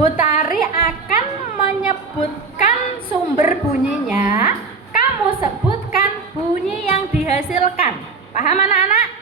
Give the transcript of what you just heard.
Bu Tari akan menyebutkan sumber bunyinya. Kamu sebutkan bunyi yang dihasilkan. Paham anak-anak?